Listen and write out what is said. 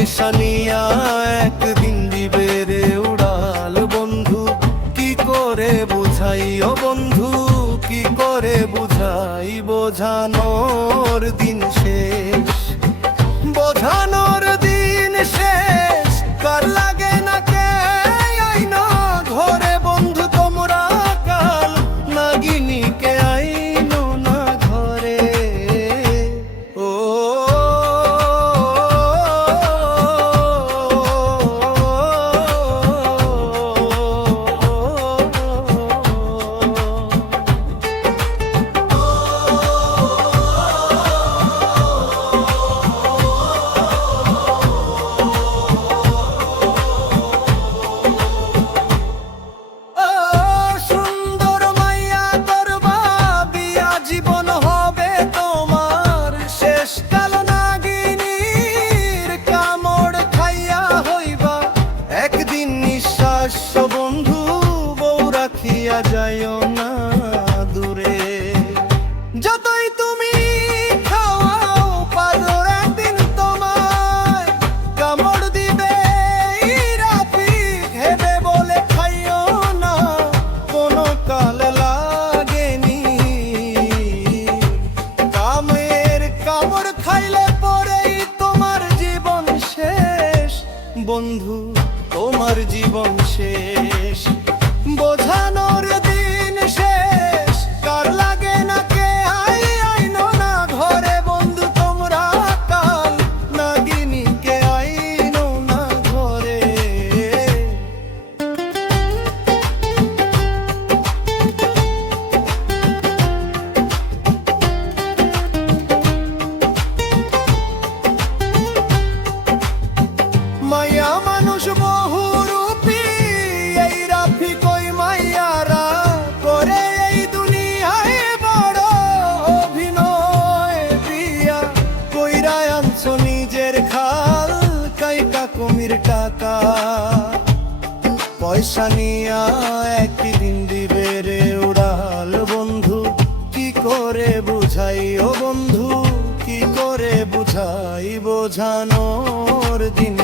পয়সা নিয়া একদিন দিবে রে উড়াল বন্ধু, কি করে বুঝাই ও বন্ধু, কি করে বুঝাই, বোঝানোর দিন শেষ, বোঝানোর দিন শেষ, কার লাগে না কে আইনো ঘরে বন্ধু তোমরা কাল, নাগিনীকে আইনো না ঘরে। ও বন্ধু বউ রাখিয়া যাইও না দূরে, যতই তুমি খাওয়াও পাগল একদিন তোমায় কামড় দিবে রাতি, হেবে বলে খাইও না কোনো কাল লাগেনি, কামের কামড় খাইলে পরেই তোমার জীবন শেষ বন্ধু, তোমার জীবন শেষ, বোঝানোর দিন শেষ, কার লাগে না কে আইনো না ঘরে বন্ধু তোমরা কাল, নাগিনীকে আইনো না ঘরে। মায়া মানুষ বহু রূপী, এই রাফি কই মাইয়ারা করে এই দুনিয়ায় বড় অভিনয় দিয়া, কইরা আনছো নিজের খাল কাইকা কুমির টাকা, পয়সা নিয়া একদিন দিবে রে উড়াল বন্ধু, কি করে বুঝাই ও বন্ধু, কি করে বুঝাই, বোঝানোর দিন